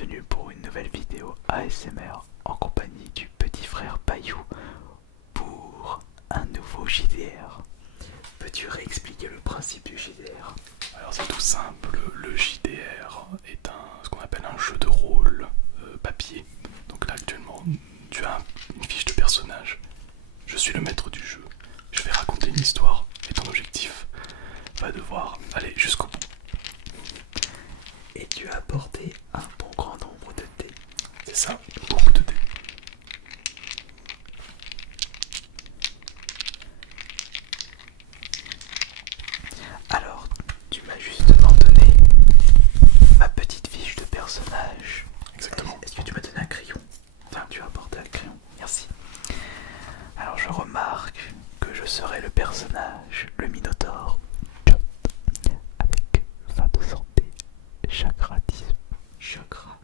bienvenue pour une nouvelle vidéo ASMR en compagnie du petit frère Payou pour un nouveau JDR. Peux-tu réexpliquer le principe du JDR? Alors c'est tout simple, le JDR est ce qu'on appelle un jeu de rôle papier. Donc là actuellement tu as une fiche de personnage, je suis le maître du jeu, je vais raconter une histoire et ton objectif va devoir aller jusqu'au bout. Et tu as apporté un bon grand nombre de dés. C'est ça, beaucoup de dés. Alors, tu m'as justement donné ma petite fiche de personnage. Exactement. Est-ce que tu m'as donné un crayon? Enfin, tu as apporté un crayon, merci. Alors je remarque que je serai le personnage, le Minotaure, avec 20 de santé, chakra 10. Chakra.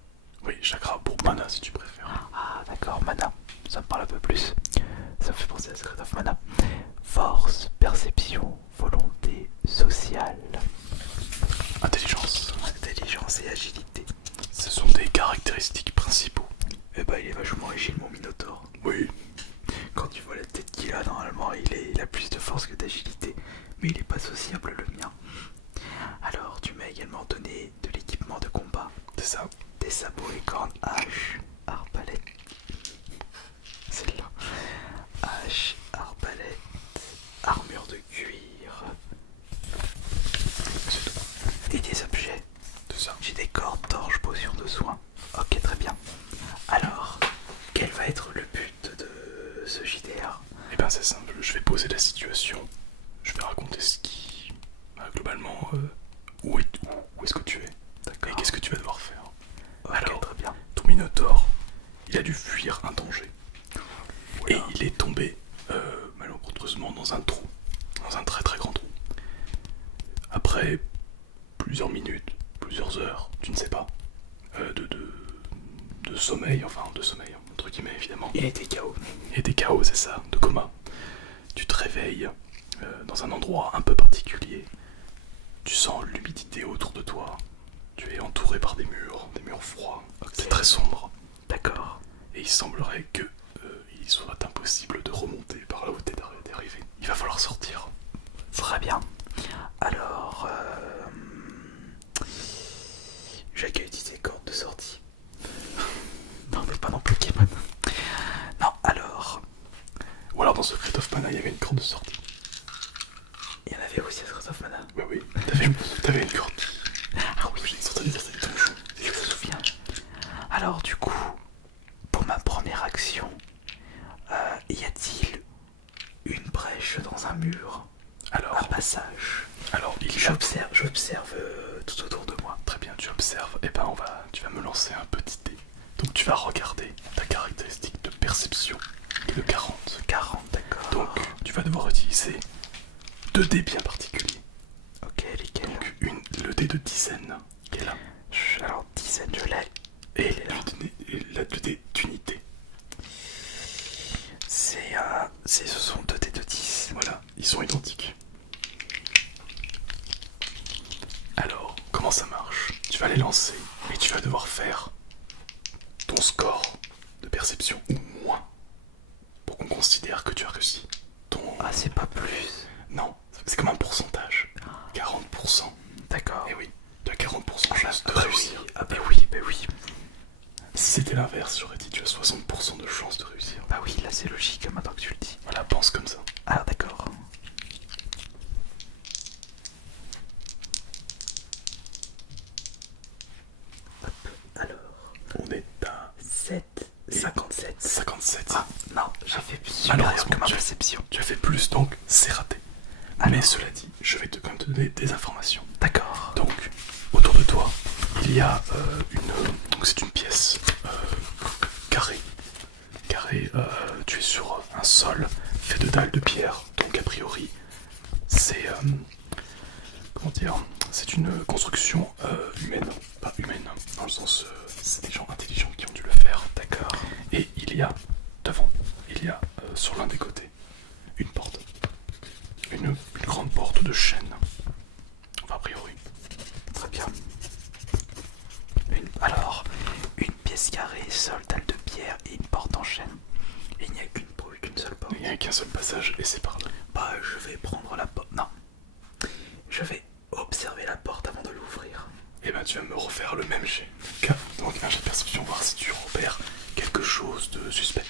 Oui, chakra pour mana si tu préfères. Ah d'accord, mana, ça me parle un peu plus. Ça me fait penser à Secret of Mana. Force, perception, volonté, sociale, Intelligence. intelligence et agilité. Ce sont des caractéristiques principaux. Eh bah il est vachement agile mon Minotaure. Oui, Quand tu vois la tête qu'il a, normalement il a plus de force que d'agilité. Mais il est pas sociable le mien. Alors tu m'as également donné de l'équipement de combat. c'est ça. Des sabots et cornes, hache, arbalète. Celle-là. Hache, arbalète, armure de cuir. C'est tout. Et des objets. C'est ça. J'ai des cordes, torches, potions de soins. Ok, très bien. Alors, quel va être le but de ce JDR? Et ben c'est simple, je vais poser la situation, je vais raconter ce qui... globalement, où est-ce que tu es, D'accord. et qu'est-ce que tu vas devoir faire. Ok, Alors, très bien. ton Minotaure, il a dû fuir un danger. Voilà. Et il est tombé, malheureusement, dans un trou. Dans un très très grand trou. Après plusieurs minutes, plusieurs heures, tu ne sais pas, de sommeil, enfin de sommeil, entre guillemets évidemment. Il était KO. Et des chaos, c'est ça, de coma. Tu te réveilles dans un endroit un peu particulier. Tu sens l'humidité autour de toi. Tu es entouré par des murs froids. Ok. C'est très sombre. D'accord. Et il semblerait que il soit impossible de remonter par là où t'es arrivé. Il va falloir sortir. Très bien. Alors, j'accueille tes cordes de sortie. Non, mais pas non plus Kimon. Non, alors, Ou alors dans Secret of Mana, il y avait une corde de sortie. il y en avait aussi à Secret of Mana. Bah oui, t'avais une corde. Ah oui, J'ai sorti des touches. je me souviens. Alors, du coup, pour ma première action, y a-t-il une brèche dans un mur? Un Alors, passage? il y a... J'observe tout autour de moi. Très bien, tu observes. Et ben tu vas me lancer un petit dé. Donc tu vas regarder ta caractéristique de perception qui est de 40. 40, d'accord. Donc tu vas devoir utiliser 2 dés bien particuliers. Ok, lesquels? Donc le dé de dizaine qui est là. Alors, dizaine, je l'ai. Et Il est là. le dé d'unité. Ce sont 2 dés de 10. Voilà, ils sont identiques. Alors, comment ça marche? Tu vas les lancer et tu vas devoir faire ton score de perception ou moins pour qu'on considère que tu as réussi. Ah, c'est pas plus. Non, c'est comme un pourcentage. 40%. D'accord. Et oui, tu as 40% de chance de réussir. Oui. Ah bah oui, bah oui. Si c'était l'inverse, j'aurais dit tu as 60% de chance de réussir. Bah oui, là c'est logique maintenant que tu le dis. Voilà, pense comme ça. Ah d'accord. Hop, alors, On est à 7, 57. 57. Ah non, j'ai fait supérieur Malheureusement, que ma perception. tu as fait plus, donc c'est raté. Alors. Mais cela dit, je vais quand même te donner des informations. D'accord. Donc, autour de toi, il y a donc c'est une pièce carrée. Tu es sur un sol fait de dalles de pierre. Donc a priori, c'est comment dire, c'est une construction humaine, pas humaine, dans le sens c'est des gens intelligents qui ont dû le faire. D'accord. Et il y a devant, sur l'un des côtés, une porte, une grande porte de chêne. Enfin, a priori. Très bien. Alors, passage et c'est par là. Bah, je vais prendre la porte. Non. Je vais observer la porte avant de l'ouvrir. Et ben tu vas me refaire le même jet. Donc un jet de perception, voir si tu repères quelque chose de suspect.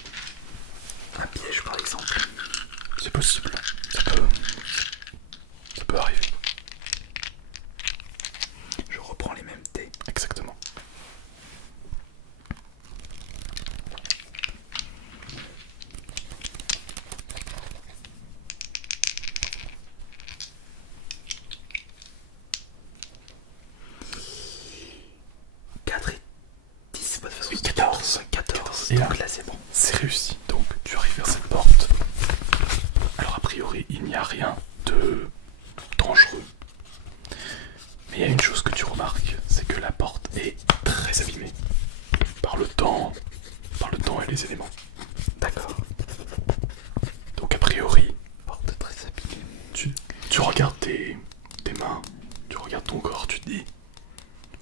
Un piège par exemple. C'est possible, ça peut arriver. Je reprends les mêmes dés. Exactement. Et 10, pas de façon. Oui, 14. 14. Et là, donc là c'est bon. c'est réussi. Donc tu arrives vers cette porte. Alors a priori il n'y a rien de dangereux. Mais il y a une chose que tu remarques, c'est que la porte est très abîmée. Par le temps et les éléments. D'accord. Donc a priori, Porte très abîmée. tu regardes tes mains, tu regardes ton corps, tu te dis,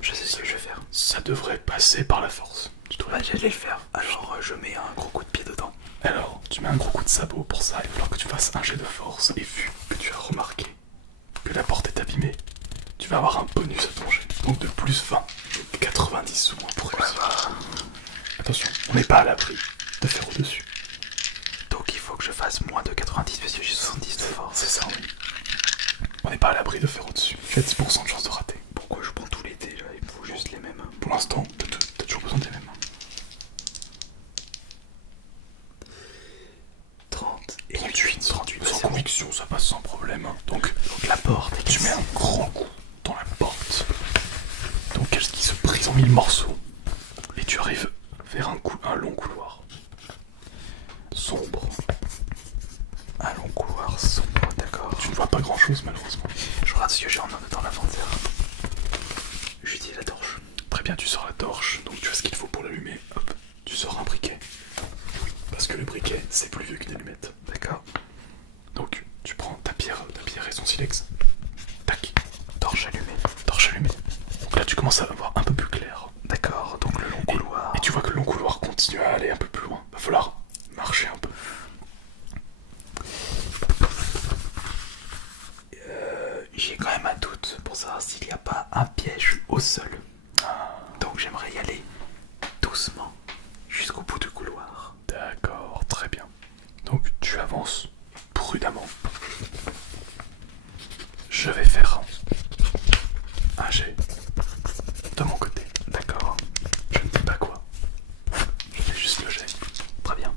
Je sais ce que je vais faire. ça devrait passer par la force. Tu devrais- Bah, j'allais le faire. Alors je mets un gros coup de pied dedans. Alors, tu mets un gros coup de sabot pour ça, il va falloir que tu fasses un jet de force. Et vu que tu as remarqué que la porte est abîmée, tu vas avoir un bonus à ton jet. Donc de plus 20, donc 90 ou moins pour réussir. Attention, on n'est pas à l'abri de faire au-dessus. Donc il faut que je fasse moins de 90 parce que j'ai 70 de force. C'est ça, oui. On n'est pas à l'abri de faire au-dessus. Tu as 10% de chance de rater. Pourquoi je prends tous les dés là? Il me faut juste les mêmes. Pour l'instant, t'as toujours besoin des mêmes. 30 et 38, bah, sans c'est bon. conviction, ça passe sans problème. Donc La porte. tu mets un grand coup dans la porte. Donc elle qui se brise en 1000 morceaux. Et tu arrives vers un long couloir. Sombre. Un long couloir sombre, d'accord. Tu ne vois pas grand chose malheureusement. Je regarde ce que j'ai dans l'inventaire. J'utilise la torche. Très bien, tu sors la torche, donc tu as ce qu'il faut pour l'allumer. Hop, tu sors un briquet. Oui, parce que le briquet c'est plus vieux qu'une allumette. D'accord. Donc tu prends ta pierre et son silex. Tac, Torche allumée. torche allumée. Donc là tu commences à voir un peu plus clair. D'accord, donc le long couloir. Et tu vois que le long couloir continue à aller un peu plus loin. Va falloir marcher un peu. J'ai quand même un doute pour savoir s'il n'y a pas un piège au sol. Donc j'aimerais y aller doucement jusqu'au bout du couloir. D'accord, très bien. Donc tu avances prudemment. Je vais faire un jet de mon côté. D'accord, Je ne sais pas quoi. Je fais juste le jet. très bien.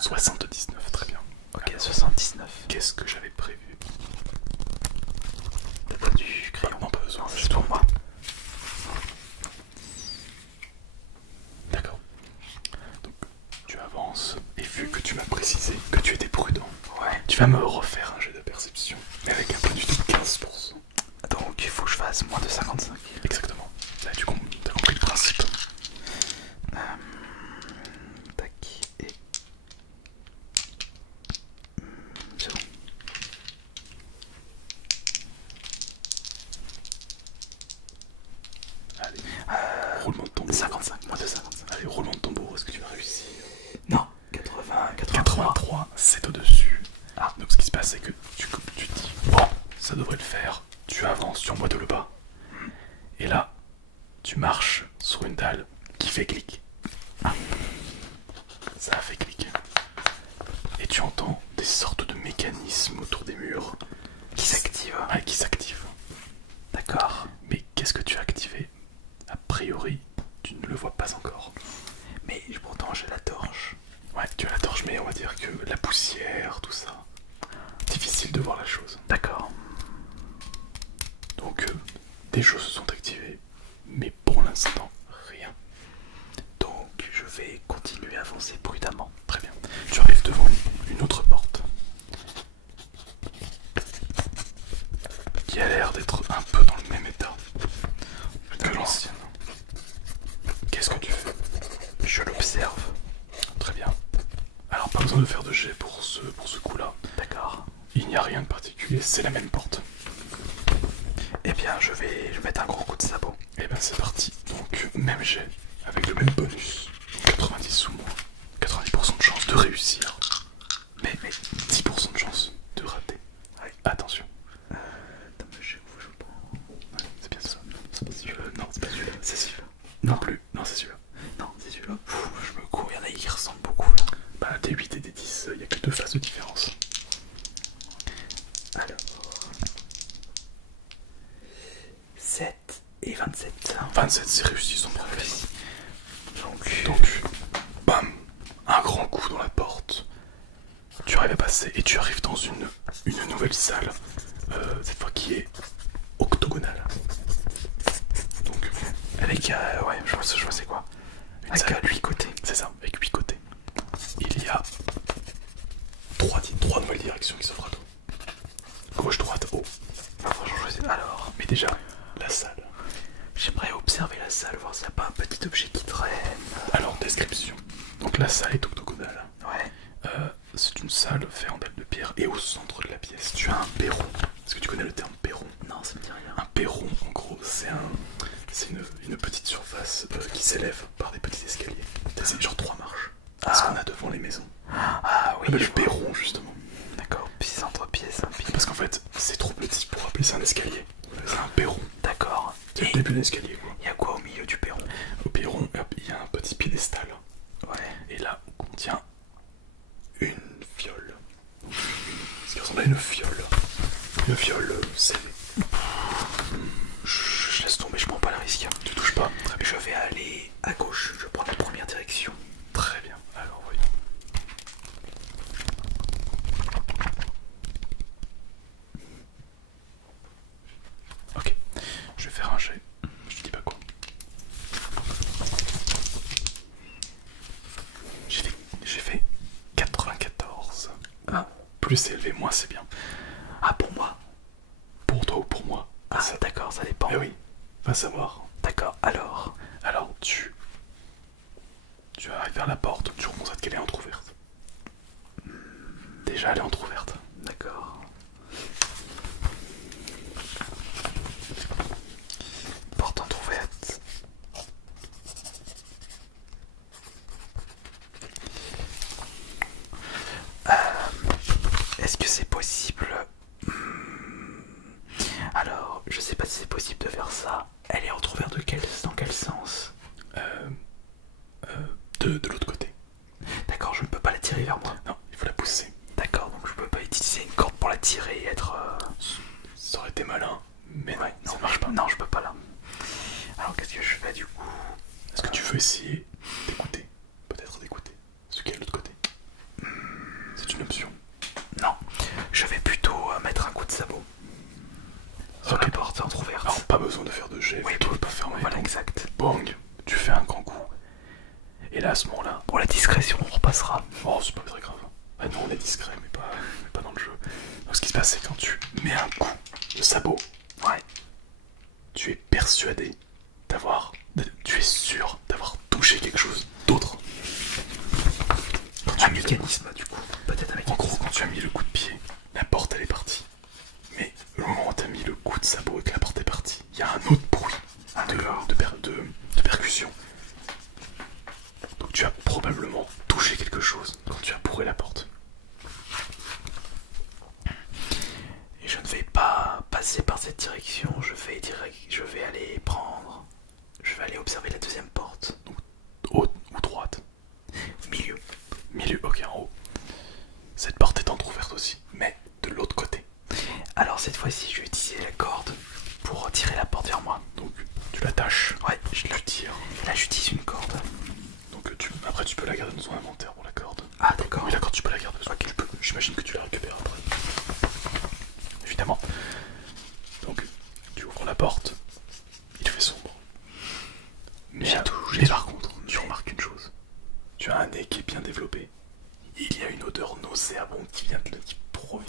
79, très bien. Ok, 79. Qu'est-ce que j'avais prévu? T'as pas du crayon? Non, pas besoin, Non, c'est c'est pour moi. D'accord. Donc tu avances, et vu que tu m'as précisé que tu étais prudent, Ouais. tu vas me refaire un jet de perception, mais avec un bonus de 15%. Donc il faut que je fasse moins de 55. Exactement. Là tu as compris le principe. Tac, et... C'est bon. Allez, roulement de tambour. 55, moins de 55. Allez, roulement de tambour, est-ce que tu vas réussir? Non, 80, 83, c'est au-dessus. Ah. Donc ce qui se passe, c'est que tu te dis, bon, ça devrait le faire. Tu avances, tu envoies de le bas. Et là, tu marches sur une dalle qui fait clic. Ça a fait clic. Et tu entends des sortes de mécanismes autour des murs qui s'active. qui s'activent. D'accord. Mais qu'est-ce que tu as activé? A priori, tu ne le vois pas encore. Mais pourtant j'ai la torche. Ouais, tu as la torche, mais on va dire que la poussière, tout ça, difficile de voir la chose. D'accord. Donc, des choses se sont activées, mais pour l'instant, rien. Donc je vais continuer à avancer prudemment. Très bien. Tu arrives devant une autre porte qui a l'air d'être un peu dans le même état que l'ancienne. Qu'est-ce que tu fais? Je l'observe. Très bien. Alors, pas besoin de faire de jet pour ce coup-là. D'accord. Il n'y a rien de particulier, c'est la même porte. Eh bien je vais mettre un gros coup de sabot. Et ben c'est parti. Donc, même jet, avec le même bonus. 90 ou moins. réussir. Mais 10% de chance de rater. Ouais. Attention. Attends, mais je prends. Ouais, c'est bien ça. C'est pas celui-là. Non, c'est pas celui-là. C'est celui-là. Non plus. Non, c'est celui-là. Non, c'est celui-là. Je me cours, il y en a qui ressemblent beaucoup là. Bah, des 8 et des 10, il n'y a que 2 phases de différence. Alors. 7 et 27. 27, c'est réussi sans problème. Donc, bam, un grand coup dans la porte. Tu arrives à passer et tu arrives dans une nouvelle salle, cette fois qui est octogonale. Donc, avec, ouais, je vois c'est quoi. Avec 8 côtés. C'est ça, avec 8 côtés. Il y a 3 nouvelles directions qui s'offrent à toi. Gauche, droite, haut. Alors, mais déjà, la salle. J'aimerais observer la salle, voir s'il n'y a pas un petit objet qui traîne. Alors, description. Donc la salle est octogonale. Ouais. C'est une salle faite en dalle de pierre et au centre de la pièce, tu as un perron. Est-ce que tu connais le terme perron? Non, ça me dit rien. Un perron, en gros, c'est une petite surface qui s'élève par des petits escaliers. C'est genre 3 marches. Ce qu'on a devant les maisons. Ah oui. Le perron, justement. D'accord, puis entre pièces. Parce qu'en fait, c'est trop petit pour appeler ça un escalier. C'est un perron. D'accord. C'est le début de l'escalier, quoi. Il y a quoi au milieu du perron? Au perron, il y a un petit piédestal. Ouais. Et là, on contient une fiole. Ce qui ressemble à une fiole. Une fiole scellée. Je laisse tomber, je prends pas le risque. Tu touches pas. Très bien. Je vais aller à gauche, je prends la première direction. Très bien, alors voyons. Ok, je vais faire un jet. Je te dis pas quoi. J'ai fait 94. Ah. Plus c'est élevé, moins c'est bien. Ah, pour moi? Pour toi ou pour moi? Ah, d'accord, ça dépend. Eh oui, va savoir. D'accord, alors tu arrives vers la porte, tu constates qu'elle est entrouverte. Déjà, elle est entrouverte. D'accord. Porte entrouverte. Est-ce que c'est possible? Alors, je sais pas si c'est possible de faire ça. Elle est entrouverte dans quel sens? De l'autre côté. D'accord, je ne peux pas la tirer vers moi. Non, il faut la pousser. D'accord, donc je peux pas utiliser une corde pour la tirer et être... Ça aurait été malin, mais ouais, non, ça ça marche pas. Non, je peux pas là. Alors qu'est-ce que je fais du coup? Est-ce que tu veux essayer d'écouter? Peut-être d'écouter ce qu'il y a de l'autre côté. C'est une option. Non, je vais plutôt mettre un coup de sabot sur la porte entrouverte. Alors pas besoin de faire de jet, oui, tu veux pas fermer. Voilà, exact. Bang, tu fais un grand coup. Et là à ce moment-là... Pour la discrétion, on repassera. Oh, c'est pas très grave. Ah non, on est discret, mais pas dans le jeu. Donc ce qui se passe, c'est quand tu mets un coup de sabot, ouais, tu es persuadé tu es sûr d'avoir touché quelque chose d'autre. Un mécanisme du coup, peut-être un mécanisme. En gros, quand tu as mis le coup de pied, la porte elle est partie. Mais au moment où tu as mis le coup de sabot et que la porte est partie, il y a un autre bruit de percussion. Donc tu as probablement touché quelque chose quand tu as bourré la porte. Et je ne vais pas passer par cette direction, je vais aller observer la deuxième porte. Donc haute ou droite? Milieu. Milieu, ok, en haut. Cette porte est entrouverte aussi, mais de l'autre côté. Alors cette fois-ci, je vais utiliser la corde pour tirer la porte vers moi. Donc tu l'attaches. Ouais, je la tire. Là, j'utilise une corde. Donc après tu peux la garder dans ton inventaire pour la corde. Ah d'accord. Oui, la corde tu peux la garder. Okay. J'imagine que tu la récupères après. Évidemment. Donc tu ouvres la porte. Il fait sombre. Mais par contre, tu remarques une chose. Tu as un nez qui est bien développé. Il y a une odeur nauséabonde qui provient.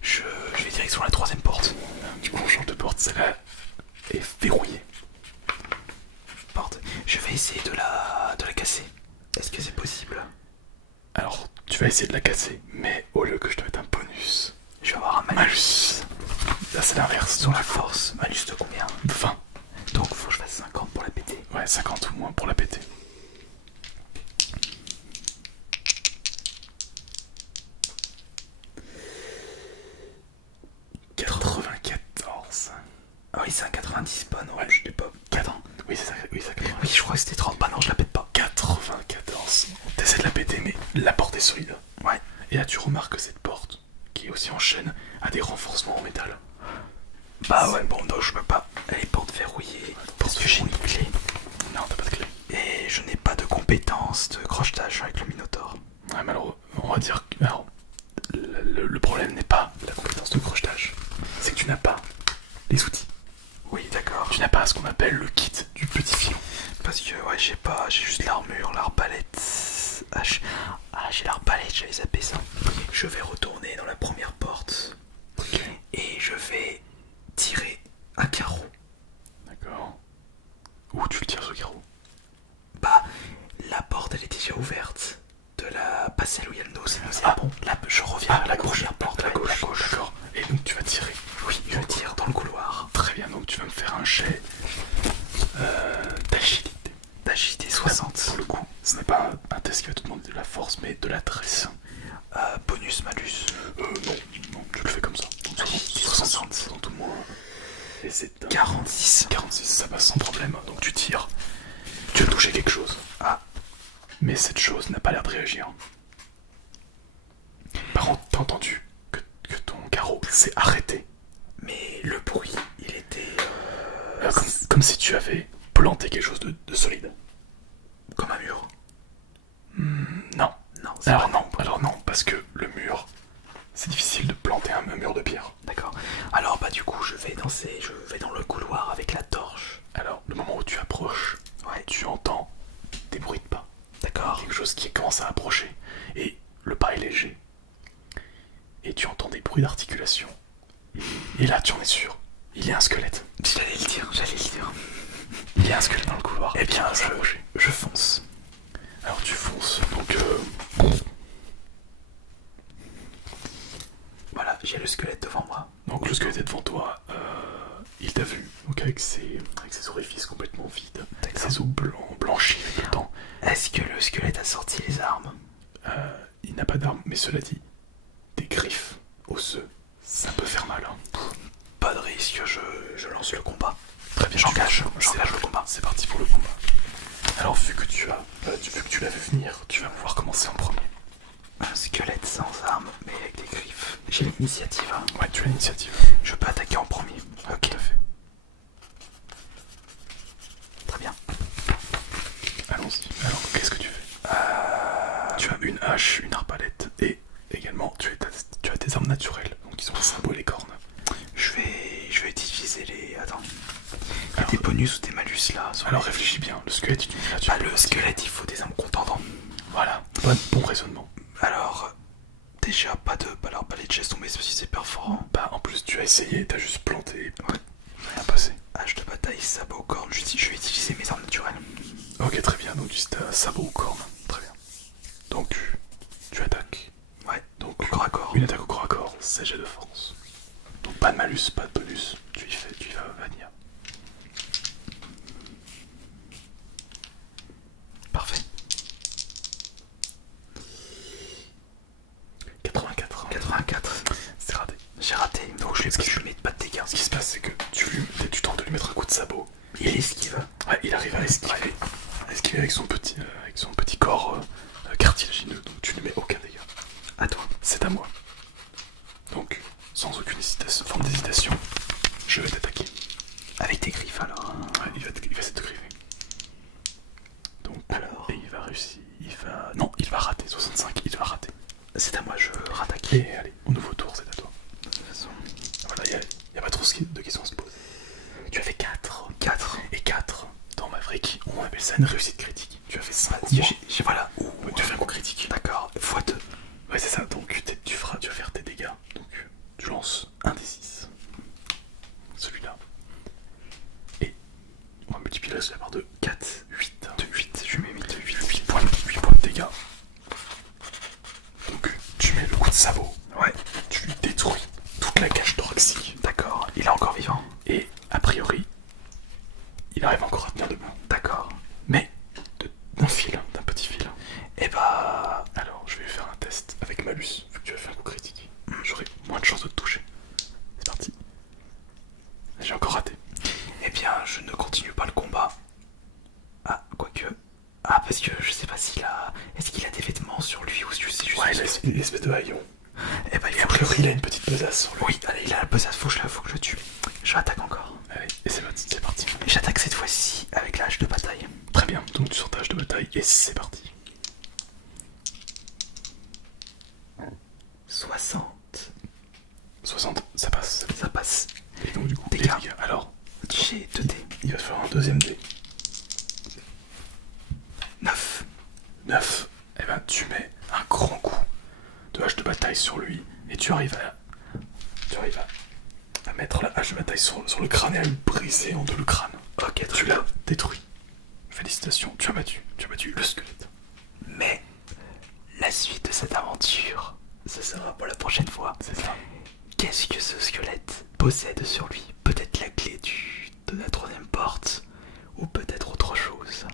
Je vais direction la troisième porte. Du coup on change de porte, celle-là est verrouillée. Porte. Je vais essayer de la casser. Est-ce que c'est possible? Alors tu vas essayer de la casser, mais au lieu que je te mette un bonus, je vais avoir un malus. Là c'est l'inverse. Sur la force, malus de combien? 20. Donc faut que je fasse 50 pour la péter. Ouais, 50 ou moins pour la péter. Ah oui, c'est un 90, bah non, Ouais. je l'ai pas. Attends. Oui, c'est ça, oui, ça. Oui, je crois que c'était 30. Bah non, je la pète pas. 94. T'essaies de la péter, mais la porte est solide. Ouais. Et là, tu remarques que cette porte, qui est aussi en chaîne, a des renforcements en métal. Bah ouais, bon, non, je peux pas. Elle est porte verrouillée. Parce que j'ai une clé. Non, t'as pas de clé. Et je n'ai pas de compétences de crochetage avec le Minotaure. Ouais, malheureusement, on va dire que alors, le problème n'est pas la compétence de crochetage, c'est que tu n'as pas les outils. Oui, d'accord. Tu n'as pas ce qu'on appelle le kit du petit filon. Parce que, ouais, j'ai juste l'armure, l'arbalète. J'ai l'arbalète, j'avais zappé ça. Je vais retourner dans la première porte. Ok. Et je vais tirer un carreau. D'accord. Où tu le tires ce carreau? Bah, la porte, elle est déjà ouverte. De la passer où il y a le dos, c'est Ah bon, là, je reviens Ah, à la gauche, la porte, la ouais, gauche, d'accord. Et donc tu vas tirer. Oui, je tire dans le couloir. Très bien, donc tu vas me faire un jet d'agilité. D'agilité 60. Pour le coup, ce n'est pas un test qui va te demander de la force, mais de l'adresse. Bonus, malus. Non, tu le fais comme ça. Donc, 60 au moins. Et c'est 46. 46, ça passe sans problème. Donc tu tires. Tu as touché quelque chose. Ah. Mais cette chose n'a pas l'air de réagir. Par contre, t'as entendu que ton carreau s'est arrêté. Mais le bruit, il était... Comme si tu avais planté quelque chose de solide. comme un mur. Non. Non, Alors non, parce que le mur, c'est difficile de planter un mur de pierre. D'accord. Alors bah du coup je vais dans le couloir avec la torche. Alors, le moment où tu approches, Ouais. tu entends des bruits de pas. D'accord. Quelque chose qui commence à approcher. Et le pas est léger. Et tu entends des bruits d'articulation. Et là, tu en es sûr. Il y a un squelette. J'allais le dire. Il y a un squelette dans le couloir. Eh bien, s'approcher. je fonce. Alors tu fonces. Donc, Voilà, j'ai le squelette devant moi. donc le squelette est devant toi. Il t'a vu. Donc avec ses orifices complètement vides. D'accord. Ses os blanchis avec le temps. Est-ce que le squelette a sorti les armes? Il n'a pas d'arme, mais cela dit, des griffes osseux, ça peut faire mal. Hein. Pas de risque, je lance le combat. Très bien, J'engage le combat. C'est parti pour le combat. Alors vu que tu l'as vu venir, tu vas pouvoir commencer en premier. Un squelette sans armes, mais avec des griffes. J'ai l'initiative. Hein. Ouais, tu as l'initiative. Je peux attaquer en premier. Ok, Tout à fait. très bien. Allons-y. Alors, qu'est-ce que tu fais? Tu as une hache, une arbalète, et également tu as des armes naturelles, donc ils ont les sabots et les cornes. Je vais utiliser les... Attends. Il y a des bonus ou des malus là. Alors réfléchis bien, le squelette utilise là, Bah le squelette, il faut des armes contendants. Voilà, bon raisonnement. Alors, déjà pas l'arbalète, j'ai tombé parce que c'est perforant. Bah en plus tu as essayé, t'as juste planté, Ouais. rien passé. Hache de bataille, sabot, corne, je vais utiliser mes armes naturelles. Ok, très bien, donc tu as sabot ou corne, très bien. Donc tu attaques. Ouais, Donc au corps à corps. une attaque au corps à corps, c'est jet de force. Donc pas de malus, pas de bonus, tu y vas venir. Parfait. 84. 84. C'est raté. J'ai raté, donc je lui mets pas de dégâts. Ce qui se passe, c'est que tu tentes de lui mettre un coup de sabot. Il esquive. Ouais, il arrive à esquiver. Avec son petit corps cartilagineux, donc tu lui mets aucun dégât. À toi. C'est à moi. Donc, sans aucune forme d'hésitation, je vais t'attaquer. Avec tes griffes alors. Hein. Ouais, il va essayer de te griffer. Donc, Alors. et il va réussir. Non, il va rater. 65, il va rater. C'est à moi, je rattaque. Et allez, au nouveau tour, c'est à toi. De toute façon. Voilà, il n'y a pas trop de questions à se poser. Tu as fait 4. 4. Et 4, dans Maverick, on appelle ça une réussite critique. Tu as fait 5. Voilà. Ouais, tu as fait un coup critique. D'accord. x2. Ouais, c'est ça. Donc, tu vas faire tes dégâts. Donc, tu lances un des 6. Celui-là. Et on va multiplier cela par 2. 4, 8. 8. Je mets 8 points de dégâts. Donc, tu mets le coup de sabot. Ouais. Tu lui détruis toute la cage thoracique. D'accord. Il est encore vivant. Et, a priori, il arrive encore à tenir debout. D'accord. Mais, d'un fil, d'un petit espèce de haillon. Et bah, A priori, il a une petite besace sur lui. Oui, allez, il a la besace, faut que je tue. Je l'attaque encore. Allez, et c'est parti. Et j'attaque cette fois-ci avec la hache de bataille. Très bien, donc tu sors ta hache de bataille et c'est parti. 60. 60, ça passe. Ça passe. Et donc du coup, Dégâts. les dégâts. Alors, J'ai 2 dés. il va faire un deuxième dé. 9. 9. Et ben tu mets un grand coup de hache de bataille sur lui et tu arrives à mettre la hache de bataille sur le crâne et à lui briser en deux le crâne. Ok, Tu l'as détruit. Félicitations, tu as battu le squelette. Mais la suite de cette aventure, ce sera pour la prochaine fois. C'est ça. Qu'est-ce que ce squelette possède sur lui? Peut-être la clé de la troisième porte, ou peut-être autre chose.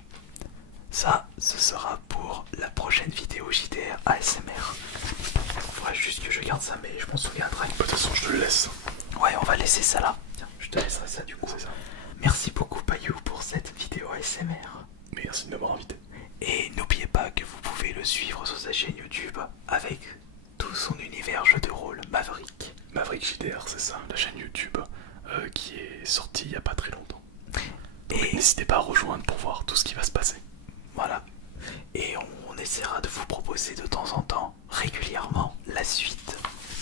Ça, ce sera pour la prochaine vidéo JDR ASMR. Faudra juste que je garde ça, mais je m'en souviendrai. De toute façon, je te le laisse. Ouais, on va laisser ça là. Tiens, je te laisserai ça du coup. C'est ça. Merci beaucoup Payou pour cette vidéo ASMR. Merci de m'avoir invité. Et n'oubliez pas que vous pouvez le suivre sur sa chaîne YouTube avec tout son univers jeu de rôle Maverick. Maverick JDR, c'est ça, la chaîne YouTube qui est sortie il n'y a pas très longtemps. Et n'hésitez pas à rejoindre pour voir tout ce qui va se passer. voilà. Et on essaiera de vous proposer de temps en temps, régulièrement, la suite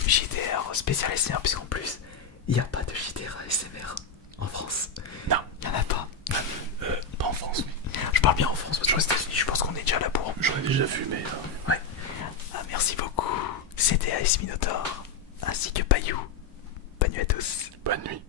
JDR spécial ASMR, puisqu'en plus, il n'y a pas de JDR ASMR en France. Non, Il n'y en a pas. pas en France, mais Je parle bien en France, parce qu'aux États-Unis, je pense qu'on est déjà là pour. j'en ai déjà vu, mais Ouais. Ah, merci beaucoup. C'était AS Minotaur, ainsi que Payou. Bonne nuit à tous. bonne nuit.